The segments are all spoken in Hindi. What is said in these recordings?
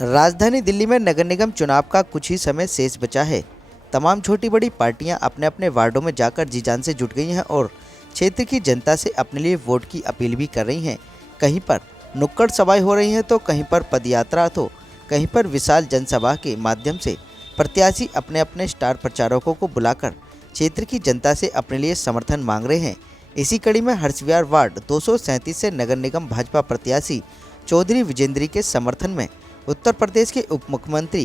राजधानी दिल्ली में नगर निगम चुनाव का कुछ ही समय शेष बचा है। तमाम छोटी बड़ी पार्टियां अपने अपने वार्डों में जाकर जी जान से जुट गई हैं और क्षेत्र की जनता से अपने लिए वोट की अपील भी कर रही हैं। कहीं पर नुक्कड़ सभाएं हो रही हैं तो कहीं पर पदयात्रा तो कहीं पर विशाल जनसभा के माध्यम से प्रत्याशी अपने अपने स्टार प्रचारकों को बुलाकर क्षेत्र की जनता से अपने लिए समर्थन मांग रहे हैं। इसी कड़ी में हरसविहार वार्ड 237 से नगर निगम भाजपा प्रत्याशी चौधरी विजेंद्री के समर्थन में उत्तर प्रदेश के उप मुख्यमंत्री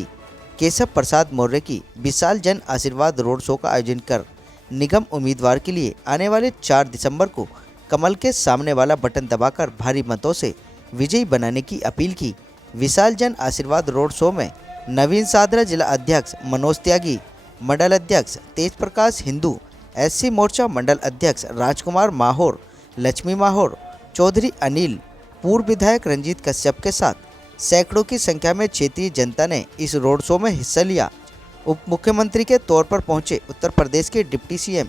केशव प्रसाद मौर्य की विशाल जन आशीर्वाद रोड शो का आयोजन कर निगम उम्मीदवार के लिए आने वाले 4 दिसंबर को कमल के सामने वाला बटन दबाकर भारी मतों से विजयी बनाने की अपील की। विशाल जन आशीर्वाद रोड शो में नवीन सादरा जिला अध्यक्ष मनोज त्यागी, मंडल अध्यक्ष तेज प्रकाश हिंदू, SC मोर्चा मंडल अध्यक्ष राजकुमार माहौर, लक्ष्मी माहौर, चौधरी अनिल, पूर्व विधायक रंजीत कश्यप के साथ सैकड़ों की संख्या में क्षेत्रीय जनता ने इस रोड शो में हिस्सा लिया। उप मुख्यमंत्री के तौर पर पहुंचे उत्तर प्रदेश के डिप्टी CM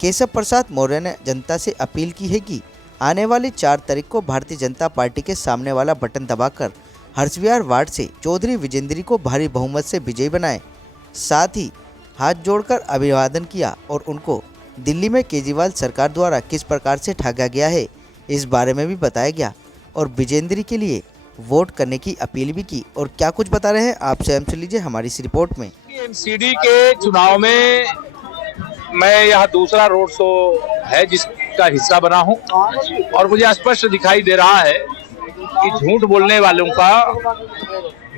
केशव प्रसाद मौर्य ने जनता से अपील की है कि आने वाली 4 तारीख को भारतीय जनता पार्टी के सामने वाला बटन दबाकर हरसविहार वार्ड से चौधरी विजेंद्री को भारी बहुमत से विजयी बनाएं। साथ ही हाथ जोड़कर अभिवादन किया और उनको दिल्ली में केजरीवाल सरकार द्वारा किस प्रकार से ठगा गया है इस बारे में भी बताया गया और विजेंद्री के लिए वोट करने की अपील भी की। और क्या कुछ बता रहे हैं आप स्वयं सुन लीजिए हमारी इस रिपोर्ट में। MCD के चुनाव में मैं यह दूसरा रोड शो है जिसका हिस्सा बना हूं और मुझे स्पष्ट दिखाई दे रहा है कि झूठ बोलने वालों का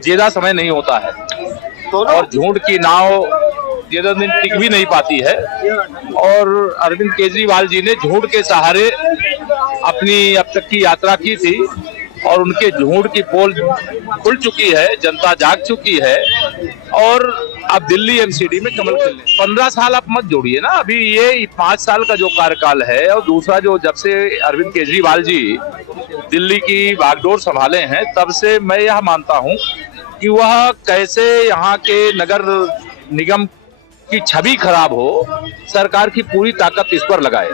ज्यादा समय नहीं होता है और झूठ की नाव ज्यादा दिन टिक भी नहीं पाती है। और अरविंद केजरीवाल जी ने झूठ के सहारे अपनी अब तक की यात्रा की थी और उनके झूठ की पोल खुल चुकी है, जनता जाग चुकी है और अब दिल्ली MCD में कमल खिलने। 15 साल आप मत जोड़िए ना, अभी ये 5 साल का जो कार्यकाल है और दूसरा जो जब से अरविंद केजरीवाल जी दिल्ली की बागडोर संभाले हैं तब से मैं यह मानता हूं कि वह कैसे यहाँ के नगर निगम की छवि खराब हो, सरकार की पूरी ताकत इस पर लगाए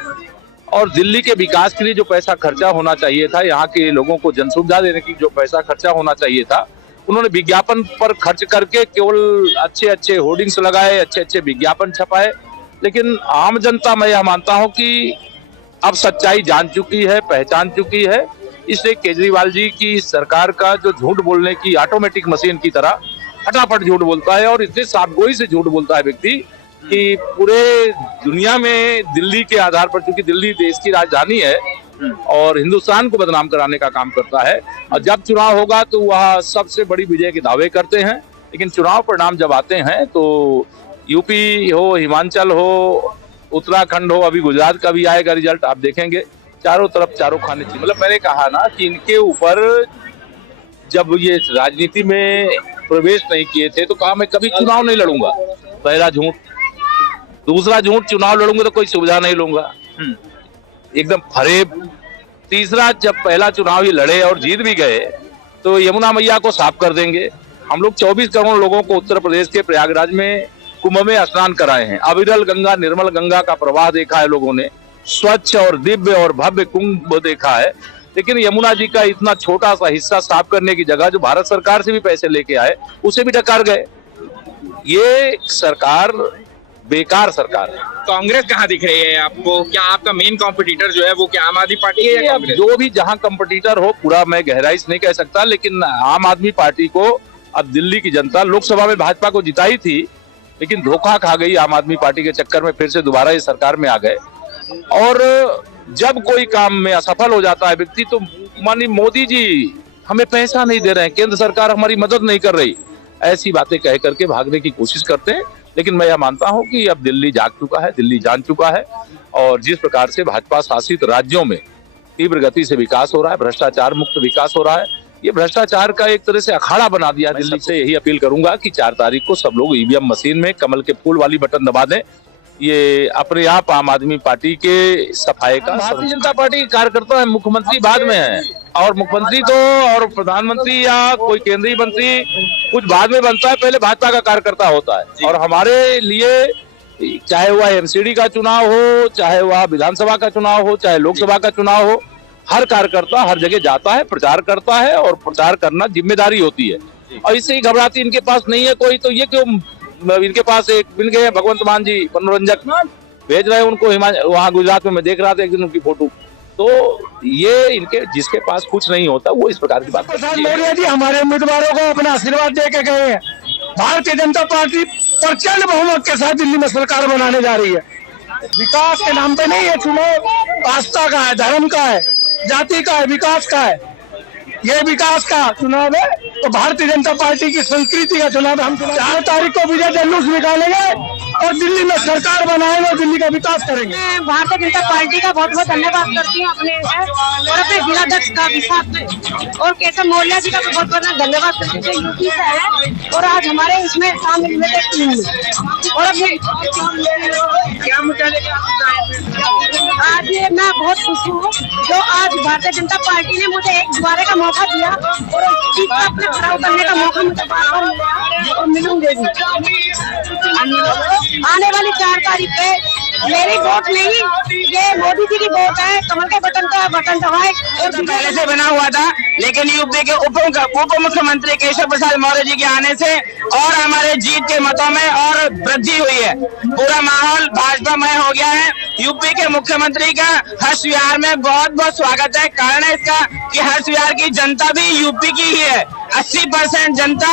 और दिल्ली के विकास के लिए जो पैसा खर्चा होना चाहिए था, यहाँ के लोगों को जन सुविधा देने की जो पैसा खर्चा होना चाहिए था, उन्होंने विज्ञापन पर खर्च करके केवल अच्छे अच्छे होर्डिंग्स लगाए, अच्छे अच्छे विज्ञापन छपाए। लेकिन आम जनता मैं यह मानता हूं कि अब सच्चाई जान चुकी है, पहचान चुकी है। इसलिए केजरीवाल जी की सरकार का जो झूठ बोलने की ऑटोमेटिक मशीन की तरह फटाफट झूठ बोलता है और इतने साफगोई से झूठ बोलता है व्यक्ति कि पूरे दुनिया में दिल्ली के आधार पर, क्योंकि दिल्ली देश की राजधानी है और हिंदुस्तान को बदनाम कराने का काम करता है। और जब चुनाव होगा तो वह सबसे बड़ी विजय के दावे करते हैं, लेकिन चुनाव परिणाम जब आते हैं तो यूपी हो, हिमाचल हो, उत्तराखंड हो, अभी गुजरात का भी आएगा रिजल्ट, आप देखेंगे चारों तरफ चारों खाने चाहिए। मतलब मैंने कहा ना कि इनके ऊपर जब ये राजनीति में प्रवेश नहीं किए थे तो कहा मैं कभी चुनाव नहीं लड़ूंगा, पहला झूठ। दूसरा झूठ, चुनाव लड़ूंगा तो कोई सुविधा नहीं लूंगा, एकदम फरेब। तीसरा, जब पहला चुनाव ये लड़े और जीत भी गए तो यमुना मैया को साफ कर देंगे। हम लोग 24 करोड़ लोगों को उत्तर प्रदेश के प्रयागराज में कुंभ में स्नान कराए हैं। अविरल गंगा, निर्मल गंगा का प्रवाह देखा है लोगों ने, स्वच्छ और दिव्य और भव्य कुंभ देखा है। लेकिन यमुना जी का इतना छोटा सा हिस्सा साफ करने की जगह जो भारत सरकार से भी पैसे लेके आए उसे भी डकार गए। ये सरकार बेकार सरकार है। कांग्रेस कहाँ दिख रही है आपको? क्या आपका मेन कॉम्पिटिटर जो है वो क्या आम आदमी पार्टी है या कांग्रेस? जो भी जहाँ कॉम्पिटिटर हो, पूरा मैं गहराई से नहीं कह सकता, लेकिन आम आदमी पार्टी को अब दिल्ली की जनता लोकसभा में भाजपा को जिताई थी लेकिन धोखा खा गई आम आदमी पार्टी के चक्कर में, फिर से दोबारा इस सरकार में आ गए। और जब कोई काम में असफल हो जाता है व्यक्ति तो माननीय मोदी जी हमें पैसा नहीं दे रहे हैं, केंद्र सरकार हमारी मदद नहीं कर रही, ऐसी बातें कह करके भागने की कोशिश करते हैं। लेकिन मैं यह मानता हूं कि अब दिल्ली जाग चुका है, दिल्ली जान चुका है और जिस प्रकार से भाजपा शासित राज्यों में तीव्र गति से विकास हो रहा है, भ्रष्टाचार मुक्त विकास हो रहा है, ये भ्रष्टाचार का एक तरह से अखाड़ा बना दिया। दिल्ली से यही अपील करूंगा कि 4 तारीख को सब लोग EVM मशीन में कमल के फूल वाली बटन दबा दें। ये अपने आप आम आदमी पार्टी के सफाई का, भारतीय जनता पार्टी के कार्यकर्ता है, मुख्यमंत्री बाद में है और मुख्यमंत्री तो और प्रधानमंत्री या कोई केंद्रीय मंत्री कुछ बाद में बनता है, पहले भाजपा का कार्यकर्ता होता है। और हमारे लिए चाहे वह MCD का चुनाव हो, चाहे वह विधानसभा का चुनाव हो, चाहे लोकसभा का चुनाव हो, हर कार्यकर्ता हर जगह जाता है, प्रचार करता है और प्रचार करना जिम्मेदारी होती है। और इससे ही घबराती इनके पास नहीं है कोई, तो ये क्यों इनके पास एक मिल गए भगवंत मान जी मनोरंजक भेज रहे हैं उनको वहाँ गुजरात में। मैं देख रहा था एक दिन उनकी फोटो, तो ये इनके जिसके पास कुछ नहीं होता वो इस प्रकार की बात प्रसाद मौर्य जी हमारे उम्मीदवारों को अपना आशीर्वाद दे के गए हैं। भारतीय जनता पार्टी प्रचंड बहुमत के साथ दिल्ली में सरकार बनाने जा रही है। विकास के नाम पे नहीं, ये चुनाव आस्था का है, धर्म का है, जाति का है, विकास का है। ये विकास का चुनाव है तो भारतीय जनता पार्टी की संस्कृति का चुनाव है। हम 4 तारीख को विजय जुलूस निकालेंगे और दिल्ली में सरकार बनाएंगे और दिल्ली का विकास करेंगे। मैं भारतीय जनता पार्टी का बहुत बहुत धन्यवाद करती हूँ अपने और अपने जिलाध्यक्ष का भी साथ में, और केशव मौर्य जी का भी बहुत बहुत धन्यवाद करती हूँ, यूपी से है और आज हमारे इसमें शामिल हुए थे। और अपने क्या मुद्दा आज ये मैं बहुत खुश हूँ जो आज भारतीय जनता पार्टी ने मुझे एक दोबारे का मौका दिया और इस चीज का अपने खड़ा करने का मौका मुझे बार बार मिला और मिलूंगे भी। आने वाली 4 तारीख पे मेरी वोट नहीं, ये मोदी जी की वोट है। कमल के बटन दबाए। और पहले से बना हुआ था, लेकिन यूपी के उप मुख्यमंत्री केशव प्रसाद मौर्य जी के आने से और हमारे जीत के मतों में और वृद्धि हुई है। पूरा माहौल भाजपामय हो गया है। यूपी के मुख्यमंत्री का हर्ष विहार में बहुत बहुत स्वागत है। कारण है इसका कि हर्ष विहार की जनता भी यूपी की ही है। 80% जनता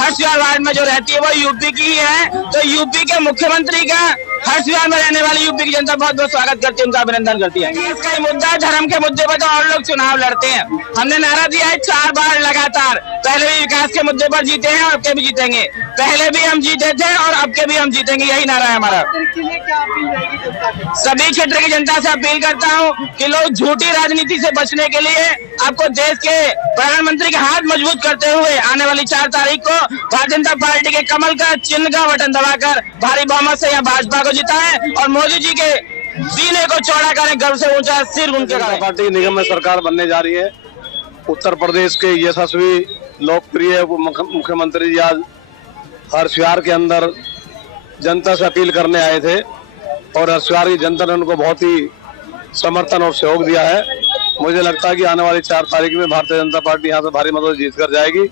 हर्ष विहार वार्ड में जो रहती है वो यूपी की ही है। तो यूपी के मुख्यमंत्री का हर्ष विहार में रहने वाली यूपी की जनता बहुत बहुत स्वागत करती है, उनका अभिनंदन करती है। इसका ही मुद्दा है, धर्म के मुद्दे पर तो और लोग चुनाव लड़ते हैं। हमने नारा दिया है 4 बार लगातार, पहले भी विकास के मुद्दे पर जीते हैं और अब के भी जीतेंगे। पहले भी हम जीते थे और अब के भी हम जीतेंगे, यही नारा है हमारा। सभी क्षेत्र की जनता से अपील करता हूँ कि लोग झूठी राजनीति से बचने के लिए आपको देश के प्रधानमंत्री के हाथ मजबूत करते हुए आने वाली 4 तारीख को भारतीय जनता पार्टी के कमल का चिन्ह का बटन दबाकर भारी बहुमत से यहाँ भाजपा को जिताएं और मोदी जी के सीने को चौड़ा करें, गर्व से ऊंचा सिर उनके करें। पार्टी निगम में सरकार बनने जा रही है। उत्तर प्रदेश के यशस्वी लोकप्रिय मुख्यमंत्री जी आज हर्ष विहार के अंदर जनता से अपील करने आए थे और हर्ष विहार की जनता ने उनको बहुत ही समर्थन और सहयोग दिया है। मुझे लगता है कि आने वाली 4 तारीख में भारतीय जनता पार्टी यहाँ से भारी मतों से जीत कर जाएगी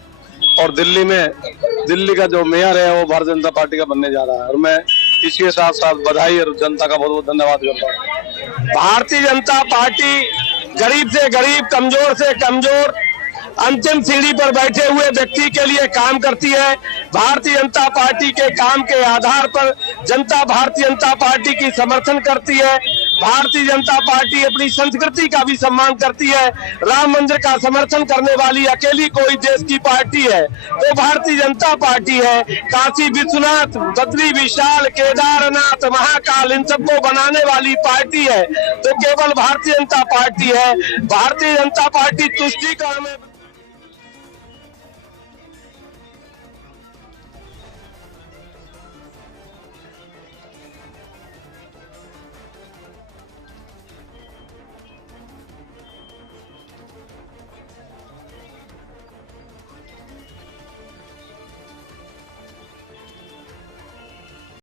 और दिल्ली का जो मेयर है वो भारतीय जनता पार्टी का बनने जा रहा है। और मैं इसके साथ साथ बधाई और जनता का बहुत बहुत धन्यवाद करता हूँ। भारतीय जनता पार्टी गरीब से गरीब, कमजोर से कमजोर, अंतिम सीढ़ी पर बैठे हुए व्यक्ति के लिए काम करती है। भारतीय जनता पार्टी के काम के आधार पर जनता भारतीय जनता पार्टी की समर्थन करती है। भारतीय जनता पार्टी अपनी संस्कृति का भी सम्मान करती है। राम मंदिर का समर्थन करने वाली अकेली कोई देश की पार्टी है तो भारतीय जनता पार्टी है। काशी विश्वनाथ, बद्री विशाल, केदारनाथ, महाकाल, इन सबको बनाने वाली पार्टी है तो केवल भारतीय जनता पार्टी है। भारतीय जनता पार्टी तुष्टिकरण में